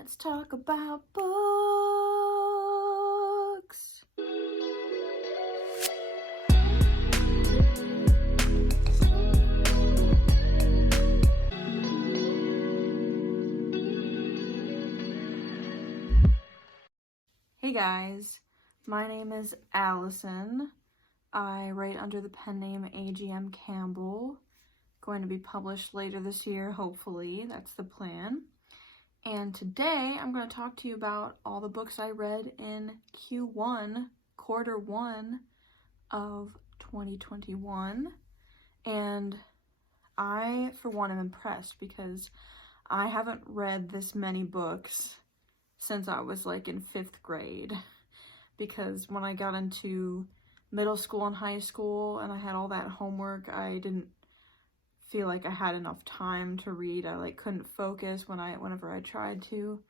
Let's talk about books. Hey guys, my name is Allison. I write under the pen name A.G.M. Campbell. Going to be published later this year, hopefully. That's the plan. And today I'm going to talk to you about all the books I read in Q1, quarter one of 2021. And I, for one, am impressed because I haven't read this many books since I was like in 5th grade. Because when I got into middle school and high school and I had all that homework, I didn't feel like I had enough time to read. I like couldn't focus whenever I tried to.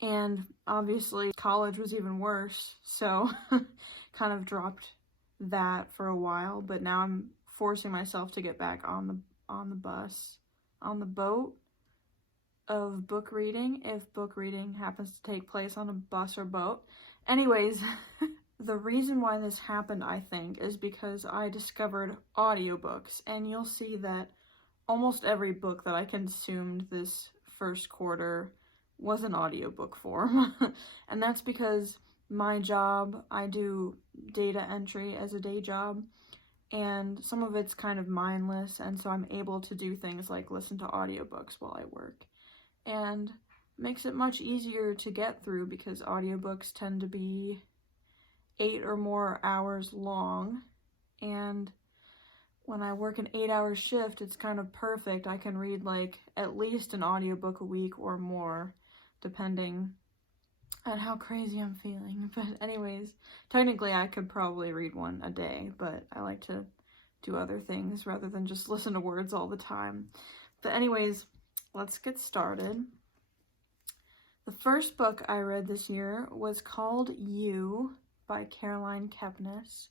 And obviously college was even worse, so kind of dropped that for a while, but now I'm forcing myself to get back on the boat of book reading, if book reading happens to take place on a bus or boat. Anyways, the reason why this happened, I think, is because I discovered audiobooks, and you'll see that almost every book that I consumed this first quarter was an audiobook form. And that's because my job, I do data entry as a day job, and some of it's kind of mindless, and so I'm able to do things like listen to audiobooks while I work. And makes it much easier to get through because audiobooks tend to be 8 or more hours long, and when I work an 8-hour shift, it's kind of perfect. I can read like at least an audiobook a week or more, depending on how crazy I'm feeling. But anyways, technically I could probably read one a day, but I like to do other things rather than just listen to words all the time. But anyways, let's get started. The first book I read this year was called You by Caroline Kepnes.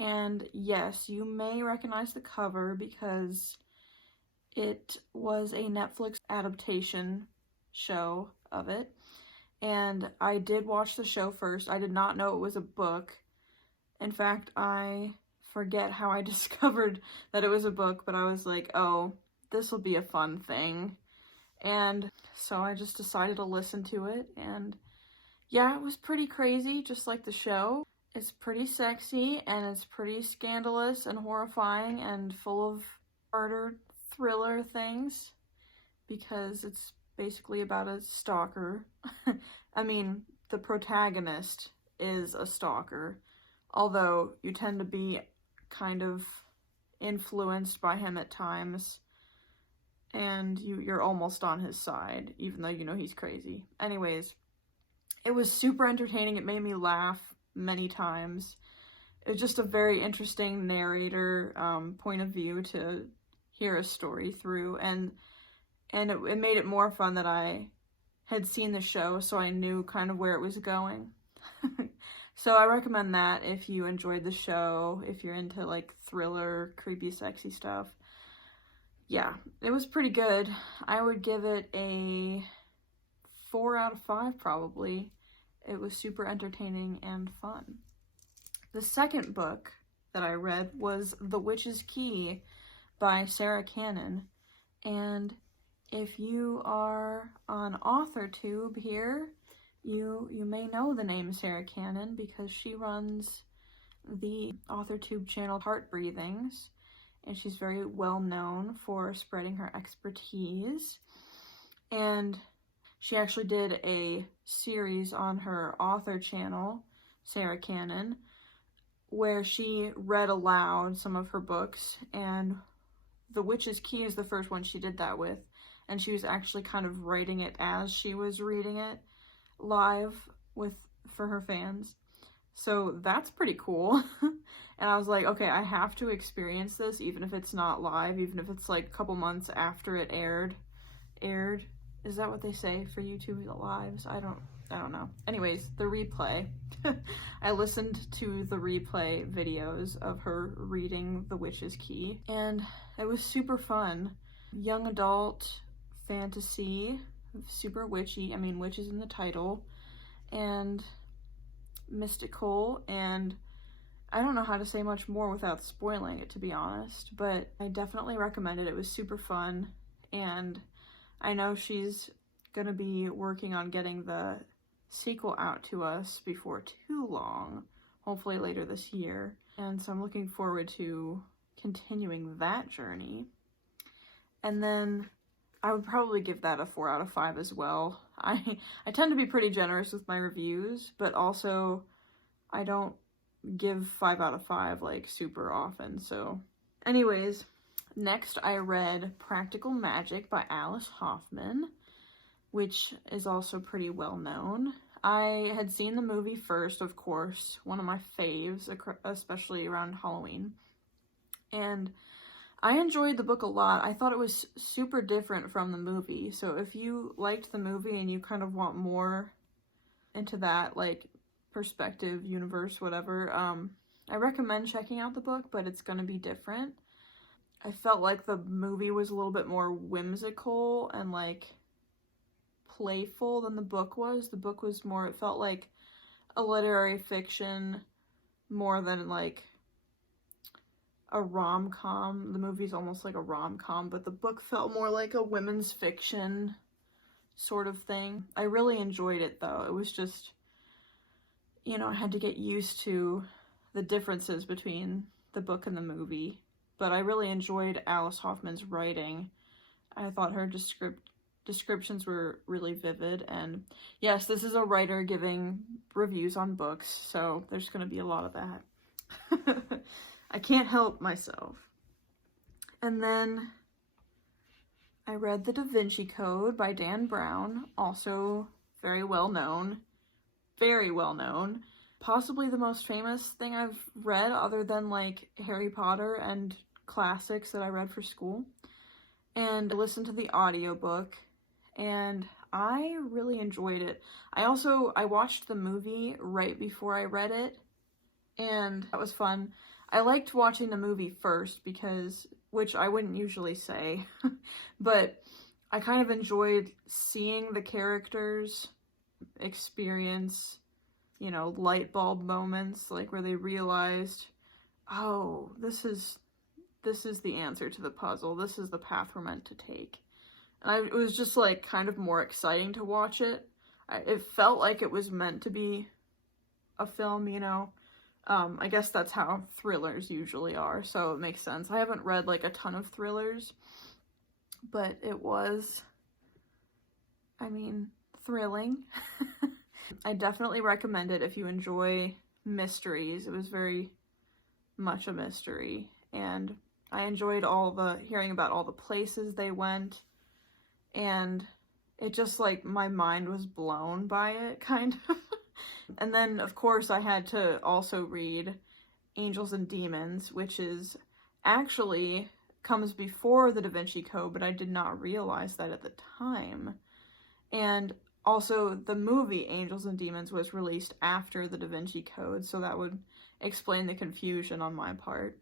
And yes, you may recognize the cover because it was a Netflix adaptation show of it. And I did watch the show first. I did not know it was a book. In fact, I forget how I discovered that it was a book, but I was like, oh, this will be a fun thing. And so I just decided to listen to it. And yeah, it was pretty crazy, just like the show. It's pretty sexy, and it's pretty scandalous and horrifying and full of murder thriller things, because it's basically about a stalker. I mean, the protagonist is a stalker, although you tend to be kind of influenced by him at times, and you're almost on his side, even though you know he's crazy. Anyways, it was super entertaining. It made me laugh many times. It was just a very interesting narrator point of view to hear a story through, and it made it more fun that I had seen the show, so I knew kind of where it was going. So I recommend that if you enjoyed the show, if you're into like thriller, creepy, sexy stuff. Yeah, it was pretty good. I would give it a 4 out of 5 probably. It was super entertaining and fun. The second book that I read was The Witch's Key by Sarah Cannon. And if you are on AuthorTube here, you may know the name Sarah Cannon because she runs the AuthorTube channel Heart Breathings, and she's very well known for spreading her expertise. And she actually did a series on her author channel, Sarah Cannon, where she read aloud some of her books, and The Witch's Key is the first one she did that with, and she was actually kind of writing it as she was reading it live for her fans. So that's pretty cool. And I was like, okay, I have to experience this, even if it's not live, even if it's like a couple months after it aired. Is that what they say for YouTube lives? I don't know. Anyways, the replay. I listened to the replay videos of her reading The Witch's Key, and it was super fun. Young adult fantasy super witchy. I mean, witch is in the title. And mystical, and I don't know how to say much more without spoiling it, to be honest, but I definitely recommend it. It was super fun, and I know she's gonna be working on getting the sequel out to us before too long, hopefully later this year, and so I'm looking forward to continuing that journey. And then I would probably give that a 4 out of 5 as well. I tend to be pretty generous with my reviews, but also I don't give 5 out of 5 like super often. So anyways, next I read Practical Magic by Alice Hoffman, which is also pretty well known. I had seen the movie first, of course, one of my faves, especially around Halloween. And I enjoyed the book a lot. I thought it was super different from the movie. So if you liked the movie and you kind of want more into that, like, perspective, universe, whatever, I recommend checking out the book, but it's going to be different. I felt like the movie was a little bit more whimsical and, like, playful than the book was. The book was more, it felt like a literary fiction more than, like, a rom-com. The movie's almost like a rom-com, but the book felt more like a women's fiction sort of thing. I really enjoyed it, though. It was just, you know, I had to get used to the differences between the book and the movie. But I really enjoyed Alice Hoffman's writing. I thought her descriptions were really vivid. And yes, this is a writer giving reviews on books, so there's going to be a lot of that. I can't help myself. And then I read The Da Vinci Code by Dan Brown, also very well known. Very well known. Possibly the most famous thing I've read other than like Harry Potter and classics that I read for school. And I listened to the audiobook and I really enjoyed it. I watched the movie right before I read it, and that was fun. I liked watching the movie first because, which I wouldn't usually say, but I kind of enjoyed seeing the characters experience, you know, light bulb moments, like where they realized, oh, this is the answer to the puzzle. This is the path we're meant to take. And it was just like kind of more exciting to watch it. It felt like it was meant to be a film, you know. I guess that's how thrillers usually are, so it makes sense. I haven't read like a ton of thrillers, but it was, I mean, thrilling. I definitely recommend it if you enjoy mysteries. It was very much a mystery, and I enjoyed hearing about all the places they went, and it just, like, my mind was blown by it, kind of. And then, of course, I had to also read Angels and Demons, which is actually comes before the Da Vinci Code, but I did not realize that at the time. And also, the movie Angels and Demons was released after the Da Vinci Code, so that would explain the confusion on my part.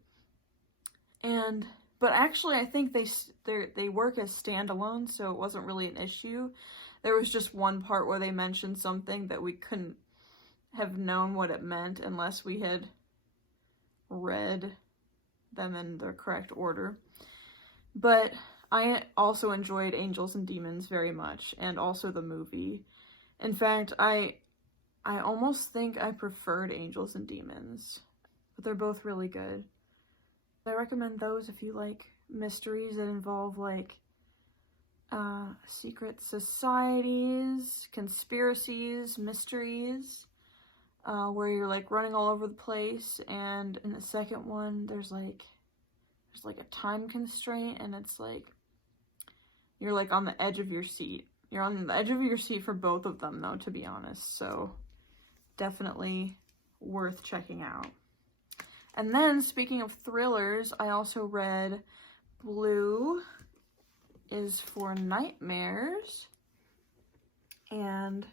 But actually, I think they work as standalone, so it wasn't really an issue. There was just one part where they mentioned something that we couldn't have known what it meant unless we had read them in the correct order. But I also enjoyed Angels and Demons very much, and also the movie. In fact, I almost think I preferred Angels and Demons, but they're both really good. I recommend those if you like mysteries that involve, like, secret societies, conspiracies, mysteries, where you're, like, running all over the place. And in the second one, there's like a time constraint, and it's like you're like on the edge of your seat. You're on the edge of your seat for both of them, though, to be honest. So definitely worth checking out. And then, speaking of thrillers, I also read Blue is for Nightmares and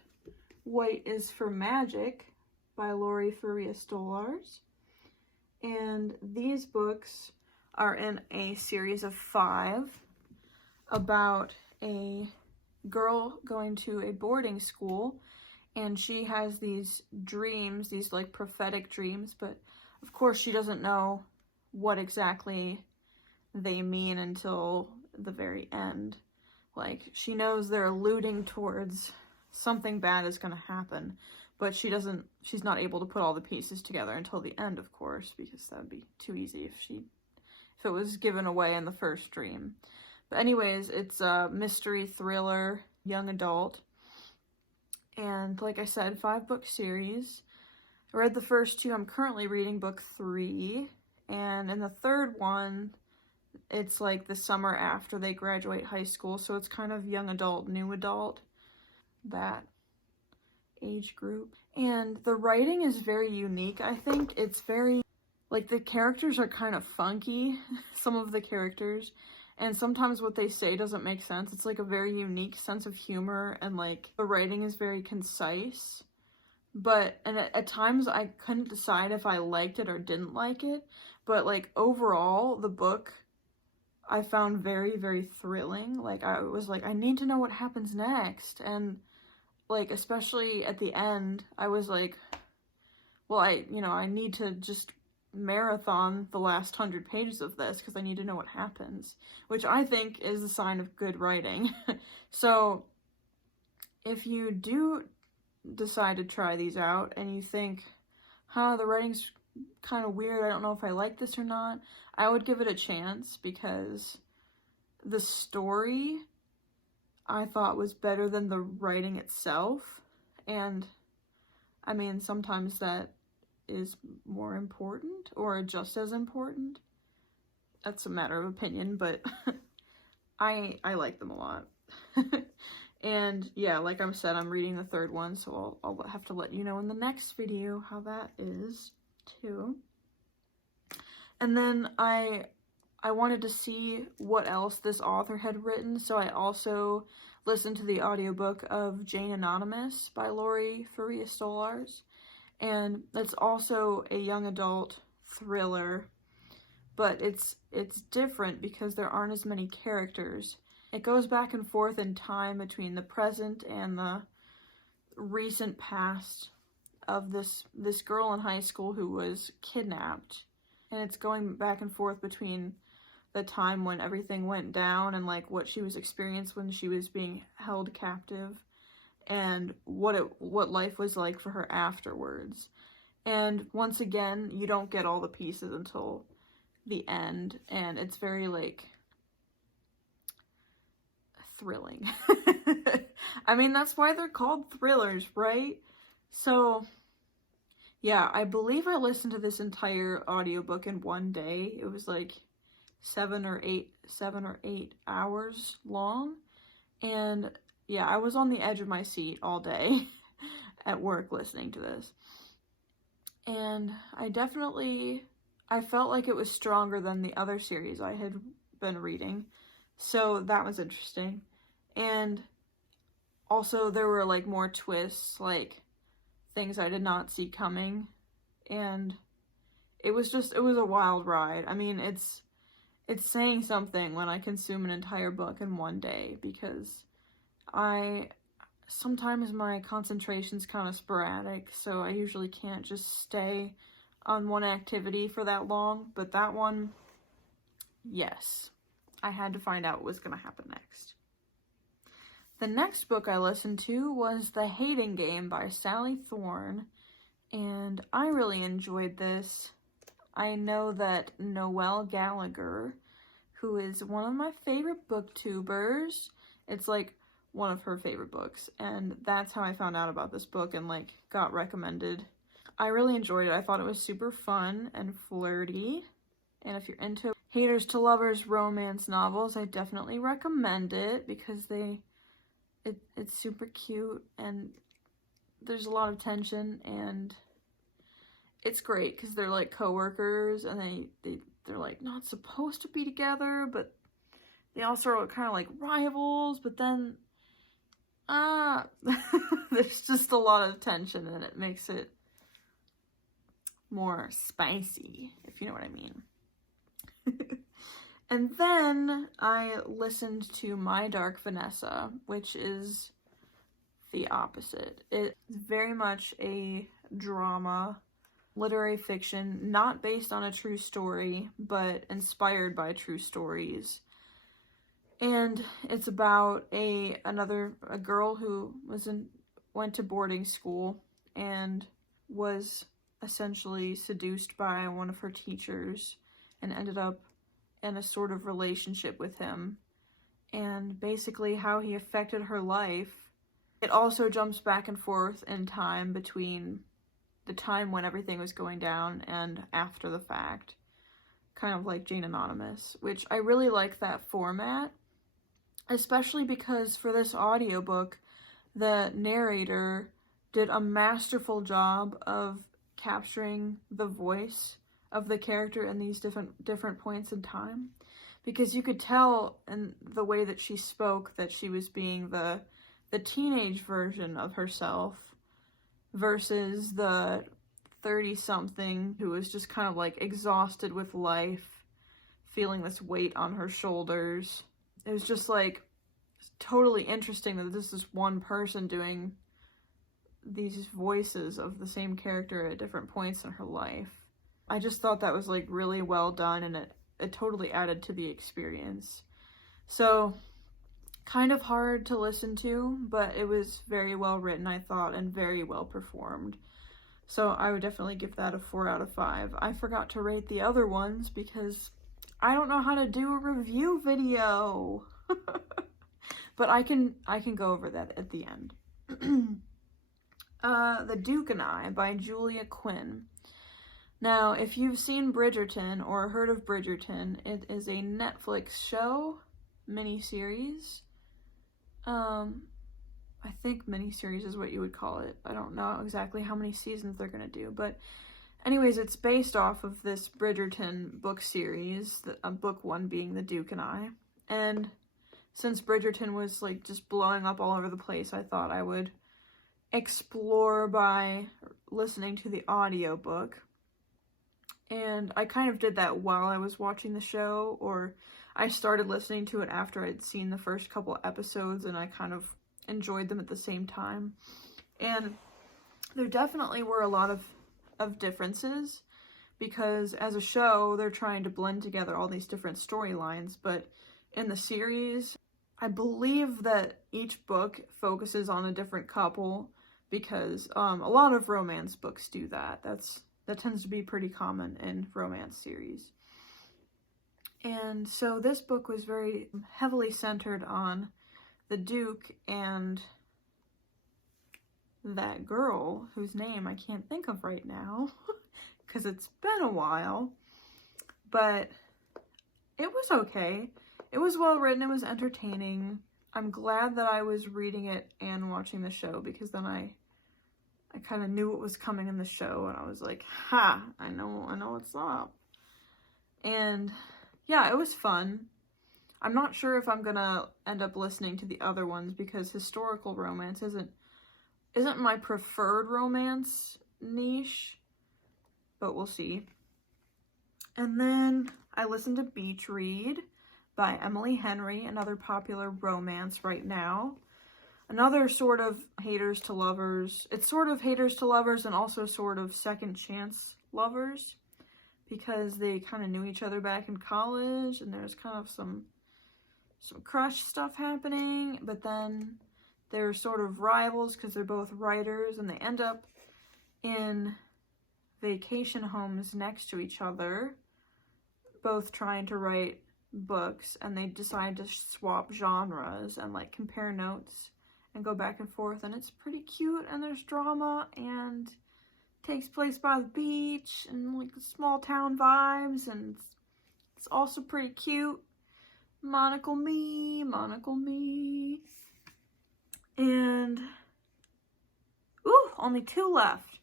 White is for Magic by Lori Faria Stolars. And these books are in a series of 5 about a girl going to a boarding school, and she has these dreams, these like prophetic dreams, but of course she doesn't know what exactly they mean until the very end. Like, she knows they're alluding towards something bad is going to happen, but she's not able to put all the pieces together until the end, of course, because that would be too easy if it was given away in the first dream. But anyways, it's a mystery thriller, young adult, and like I said, 5-book series. I read the first 2. I'm currently reading book 3, and in the third one, it's like the summer after they graduate high school, so it's kind of young adult, new adult, that age group. And the writing is very unique. I think it's very, like, the characters are kind of funky, some of the characters, and sometimes what they say doesn't make sense. It's like a very unique sense of humor, and like the writing is very concise. And at times I couldn't decide if I liked it or didn't like it, but like overall the book I found very, very thrilling. Like, I was like, I need to know what happens next. And like, especially at the end, I was like, well, I need to just marathon the last 100 pages of this because I need to know what happens, which I think is a sign of good writing. So if you do decide to try these out and you think, the writing's kind of weird, I don't know if I like this or not, I would give it a chance, because the story I thought was better than the writing itself. And I mean, sometimes that is more important or just as important. That's a matter of opinion, but I like them a lot. And yeah, like I said, I'm reading the third one, so I'll have to let you know in the next video how that is too. And then I wanted to see what else this author had written, so I also listened to the audiobook of Jane Anonymous by Lori Faria Stolars. And it's also a young adult thriller, but it's different because there aren't as many characters. It goes back and forth in time between the present and the recent past of this girl in high school who was kidnapped. And it's going back and forth between the time when everything went down and like what she was experiencing when she was being held captive, and what life was like for her afterwards. And once again, you don't get all the pieces until the end, and it's very like thrilling. I mean, that's why they're called thrillers, right? So yeah, I believe I listened to this entire audiobook in one day. It was like 7 or 8 hours long. And yeah, I was on the edge of my seat all day at work listening to this. And I felt like it was stronger than the other series I had been reading. So that was interesting. And also there were like more twists, like things I did not see coming. And it was a wild ride. I mean, it's saying something when I consume an entire book in one day, because sometimes my concentration's kind of sporadic, so I usually can't just stay on one activity for that long, but that one, yes, I had to find out what was going to happen next. The next book I listened to was The Hating Game by Sally Thorne, and I really enjoyed this. I know that Noelle Gallagher, who is one of my favorite booktubers, it's like one of her favorite books, and that's how I found out about this book and like got recommended. I really enjoyed it. I thought it was super fun and flirty, and if you're into haters to lovers romance novels, I definitely recommend it, because it's super cute and there's a lot of tension, and it's great because they're like co-workers, and they're like not supposed to be together, but they also are kind of like rivals, but then there's just a lot of tension, and it makes it more spicy, if you know what I mean. And then I listened to My Dark Vanessa, which is the opposite. It's very much a drama, literary fiction, not based on a true story, but inspired by true stories. And it's about a girl who went to boarding school and was essentially seduced by one of her teachers and ended up in a sort of relationship with him, and basically how he affected her life. It also jumps back and forth in time between the time when everything was going down and after the fact, kind of like Jane Anonymous, which I really like that format, especially because for this audiobook, the narrator did a masterful job of capturing the voice of the character in these different points in time, because you could tell in the way that she spoke that she was being the teenage version of herself versus the 30-something who was just kind of like exhausted with life, feeling this weight on her shoulders. It was just like totally interesting that this is one person doing these voices of the same character at different points in her life. I just thought that was like really well done, and it totally added to the experience. So kind of hard to listen to, but it was very well written, I thought, and very well performed. So I would definitely give that a 4 out of 5. I forgot to rate the other ones because I don't know how to do a review video. But I can go over that at the end. The Duke and I by Julia Quinn. Now, if you've seen Bridgerton or heard of Bridgerton, it is a Netflix show, miniseries. I think miniseries is what you would call it. I don't know exactly how many seasons they're gonna do, but anyways, it's based off of this Bridgerton book series, book 1 being The Duke and I. And since Bridgerton was like just blowing up all over the place, I thought I would explore by listening to the audiobook. And I kind of did that while I was watching the show, or I started listening to it after I'd seen the first couple episodes, and I kind of enjoyed them at the same time. And there definitely were a lot of differences, because as a show, they're trying to blend together all these different storylines, but in the series, I believe that each book focuses on a different couple, because a lot of romance books do that. That tends to be pretty common in romance series. And so this book was very heavily centered on the Duke and that girl whose name I can't think of right now because it's been a while. But it was okay. It was well written. It was entertaining. I'm glad that I was reading it and watching the show, because then I kind of knew what was coming in the show, and I was like, ha, I know what's up. And yeah, it was fun. I'm not sure if I'm gonna end up listening to the other ones, because historical romance isn't my preferred romance niche, but we'll see. And then I listened to Beach Read by Emily Henry, another popular romance right now. Another sort of haters to lovers. It's sort of haters to lovers and also sort of second chance lovers, because they kind of knew each other back in college, and there's kind of some crush stuff happening, but then they're sort of rivals because they're both writers, and they end up in vacation homes next to each other, both trying to write books, and they decide to swap genres and like compare notes and go back and forth, and it's pretty cute, and there's drama, and takes place by the beach, and like small town vibes, and it's also pretty cute. Monocle me. And only 2 left.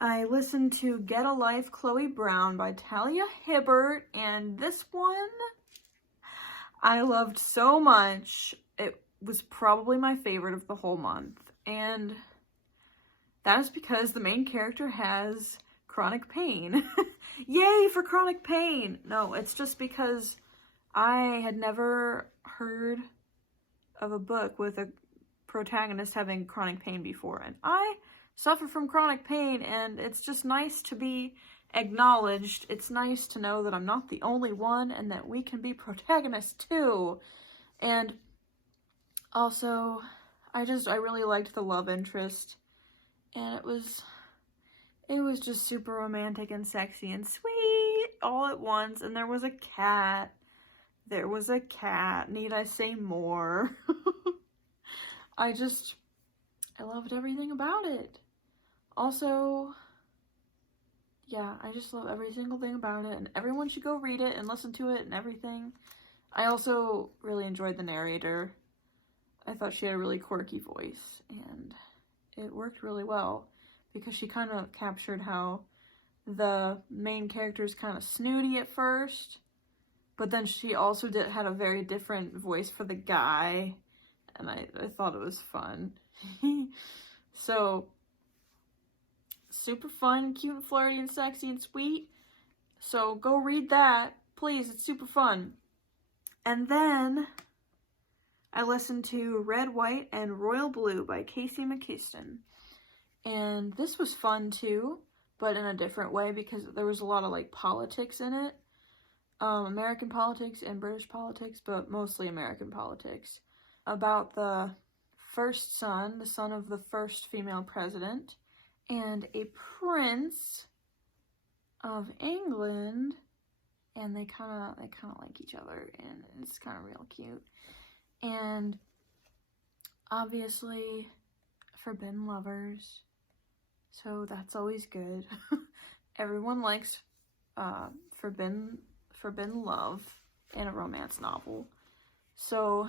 I listened to Get a Life, Chloe Brown by Talia Hibbert, and this one I loved so much. It was probably my favorite of the whole month, and that is because the main character has chronic pain. Yay for chronic pain! No, it's just because I had never heard of a book with a protagonist having chronic pain before, and I suffer from chronic pain, and it's just nice to be acknowledged. It's nice to know that I'm not the only one and that we can be protagonists too. And also, I really liked the love interest, and it was just super romantic and sexy and sweet all at once. And there was a cat. Need I say more? I loved everything about it. Also, yeah, I just love every single thing about it, and everyone should go read it and listen to it and everything. I also really enjoyed the narrator. I thought she had a really quirky voice, and it worked really well because she kind of captured how the main character is kind of snooty at first, but then she also had a very different voice for the guy, and I thought it was fun. So, super fun, cute and flirty and sexy and sweet. So go read that, please. It's super fun. And then I listened to Red, White, and Royal Blue by Casey McKiston. And this was fun too, but in a different way because there was a lot of like politics in it. American politics and British politics, but mostly American politics. About the first son, the son of the first female president, and a prince of England, and they kind of like each other, and it's kind of real cute. And obviously forbidden lovers, so that's always good. Everyone likes forbidden love in a romance novel. So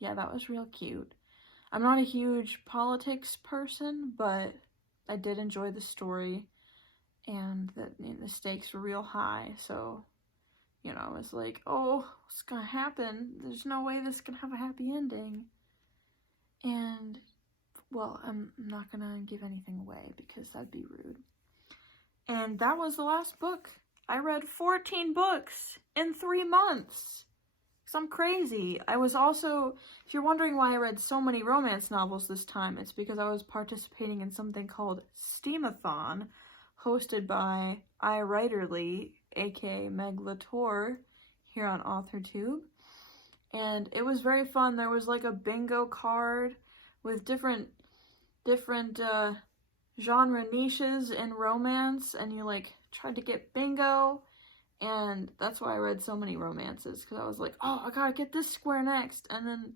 yeah, that was real cute. I'm not a huge politics person, but I did enjoy the story, and the stakes were real high, so, you know, I was like, oh, what's gonna happen? There's no way this can have a happy ending. And, well, I'm not gonna give anything away because that'd be rude. And that was the last book. I read 14 books in 3 months. Because I'm crazy. I was also, if you're wondering why I read so many romance novels this time, it's because I was participating in something called Steamathon, hosted by iWriterly, aka Meg Latour, here on AuthorTube. And it was very fun. There was like a bingo card with different genre niches in romance, and you like tried to get bingo. And that's why I read so many romances, because I was like, oh, I gotta get this square next. And then,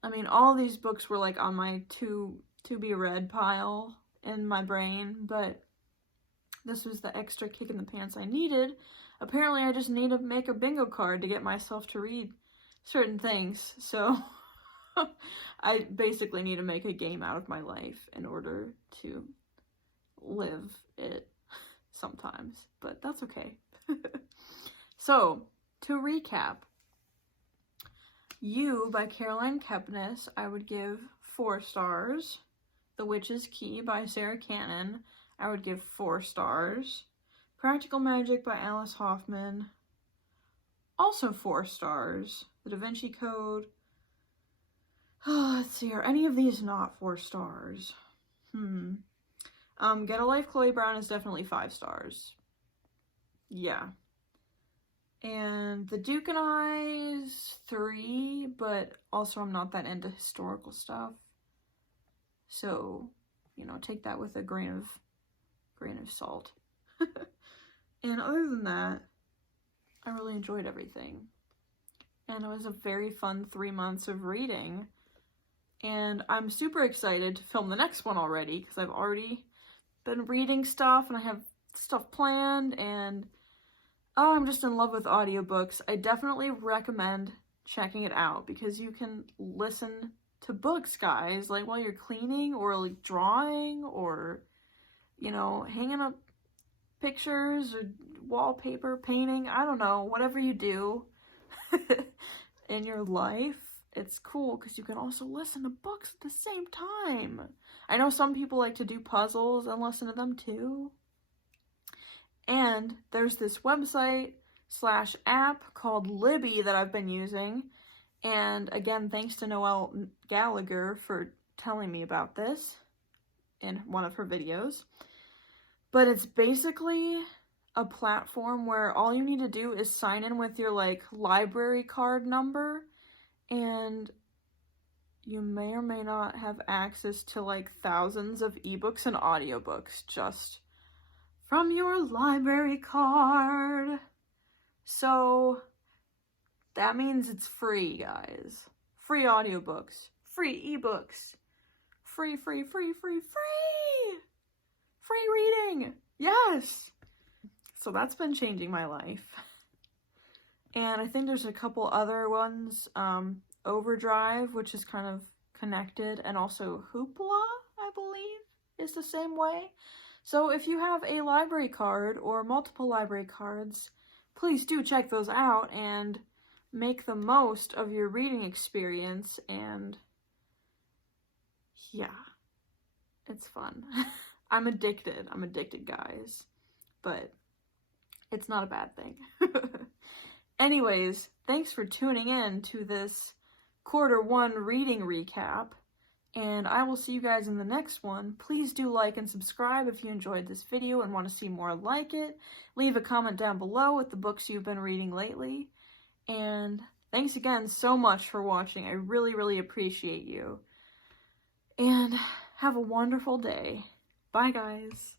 I mean, all these books were like on my to be read pile in my brain, but this was the extra kick in the pants I needed. Apparently I just need to make a bingo card to get myself to read certain things, so I basically need to make a game out of my life in order to live it sometimes, but that's okay. So, to recap, You by Caroline Kepnes, I would give 4 stars. The Witch's Key by Sarah Cannon, I would give 4 stars. Practical Magic by Alice Hoffman, also 4 stars. The Da Vinci Code, let's see, are any of these not 4 stars? Get a Life, Chloe Brown is definitely 5 stars. Yeah. And The Duke and I's 3, but also I'm not that into historical stuff. So, you know, take that with a grain of salt. And other than that, I really enjoyed everything. And it was a very fun 3 months of reading. And I'm super excited to film the next one already, because I've already been reading stuff and I have stuff planned, and oh, I'm just in love with audiobooks. I definitely recommend checking it out because you can listen to books, guys, like while you're cleaning or like drawing or, you know, hanging up pictures or wallpaper, painting, I don't know, whatever you do in your life. It's cool because you can also listen to books at the same time. I know some people like to do puzzles and listen to them too. And there's this website / app called Libby that I've been using. And again, thanks to Noelle Gallagher for telling me about this in one of her videos. But it's basically a platform where all you need to do is sign in with your like library card number, and you may or may not have access to like thousands of ebooks and audiobooks just from your library card. So that means it's free, guys. Free audiobooks, free ebooks, free reading. Yes. So that's been changing my life. And I think there's a couple other ones. Overdrive, which is kind of connected, and also Hoopla, I believe, is the same way. So if you have a library card or multiple library cards, please do check those out and make the most of your reading experience. And yeah, it's fun. I'm addicted, guys, but it's not a bad thing. Anyways, thanks for tuning in to this Q1 reading recap, and I will see you guys in the next one. Please do like and subscribe if you enjoyed this video and want to see more like it. Leave a comment down below with the books you've been reading lately. And thanks again so much for watching. I really appreciate you. And have a wonderful day. Bye, guys.